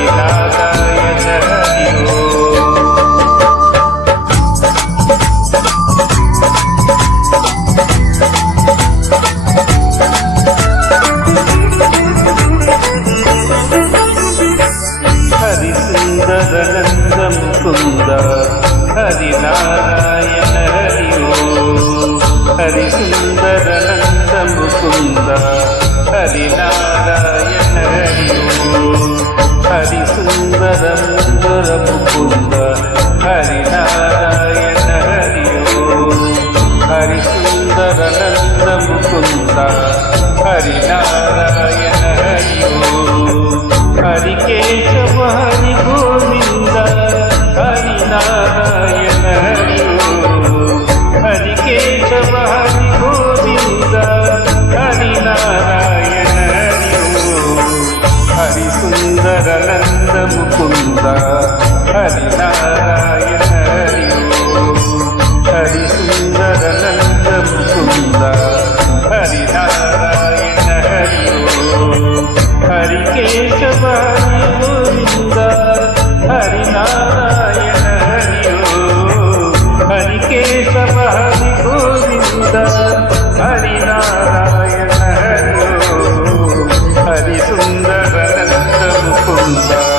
Harinarayan Hari हरिसुंदरनंद Mukund Harinarayan Hari हरिसुंदरनंद Mukund Harinarayan Hari हरिसुंदर Mukund Harinarayan Hari हरिसुंदरनंद Mukund Harinarayan Hari हरिकेशव Hari Govind Harinarayan Hari हरिकेशव Hari Govind Harinarayan Hari हरिसुंदरनंद Mukund Harinarayan Hari हरिसुंदरनंद Mukund Harinarayan Hari हरिकेशव Hari Govind Harinarayan Hari हरिकेशव Hari Govind Harinarayan Hari हरिसुंदरनंद Mukund